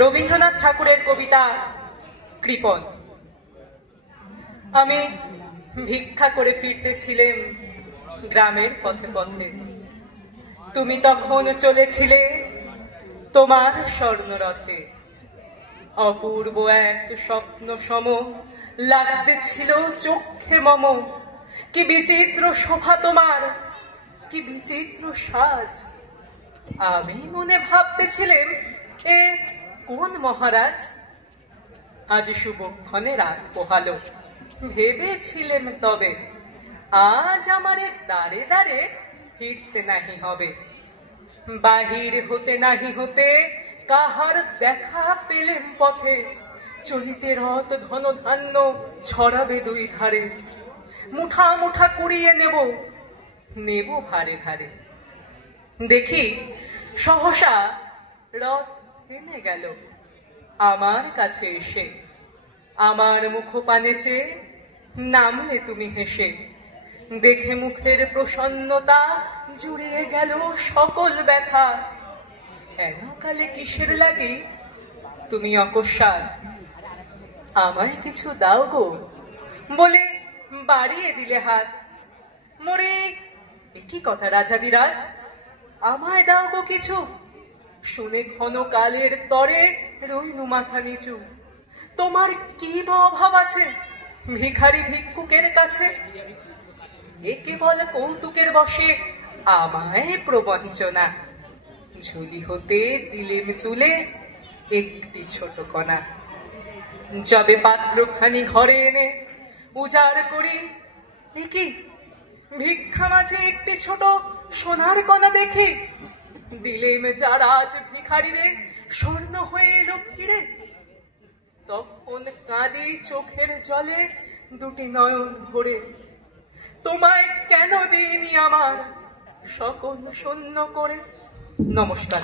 রবীন্দ্রনাথ ঠাকুরের কবিতা কৃপণ। আমি ভিক্ষা করে ফিরতেছিলেম গ্রামের পথে পথে। তুমি তখন চলেছিলে তোমার স্বর্ণরথে। অপূর্ব এক স্বপ্ন সম লাগতেছিল চক্ষে মম। কি বিচিত্র শোভা তোমার, কি বিচিত্র সাজ। আমি মনে ভাবতেছিলেম, এ কোন মহারাজ। আজ শুভক্ষণে রাত পোহালো, ভেবেছিলেম তবে আজ আমারে দ্বারে দ্বারে ফিরতে নাহি হবে। বাহির হতে নাহি হতে কাহার দেখা পেলেম পথে। চলিতে রথ ধন ধান্য ছড়াবে দুই ধারে। মুঠা মুঠা কুড়িয়ে নেব, নেব ভারে ভারে। দেখি সহসা রথ থেমে গেল আমার কাছে এসে। আমার মুখপানে চেয়ে নামলে তুমি হেসে। দেখে মুখের প্রসন্নতা জুড়িয়ে গেল সকল ব্যথা। কেন কালে কিসের লাগি তুমি অকস্মাৎ আমায় কিছু দাও গো বলে বাড়িয়ে দিলে হাত। মোরে একই কথা রাজাদিরাজ, আমায় দাও গো কিছু। শুনে ক্ষণ কালের তরে রইনু মাথা নিচু। তোমার কি বা অভাব আছে ভিখারি ভিক্ষুকের কাছে। এ কেবল কৌতুকের বসে আমায় প্রবঞ্চনা। ঝুলি হতে দিলেম তুলে একটি ছোট কণা। যবে পাত্রখানি ঘরে এনে উজাড় করি, দেখি ভিক্ষা মাঝে একটি ছোট সোনার কণা দেখি। দিলেম যারা আজ ভিখারিরে স্বর্ণ হয়ে এলো ফিরে। তখন কাঁদি চোখের জলে দুটি নয়ন ভরে। তোমায় কেন দিইনি আমার সকল শূন্য করে। নমস্কার।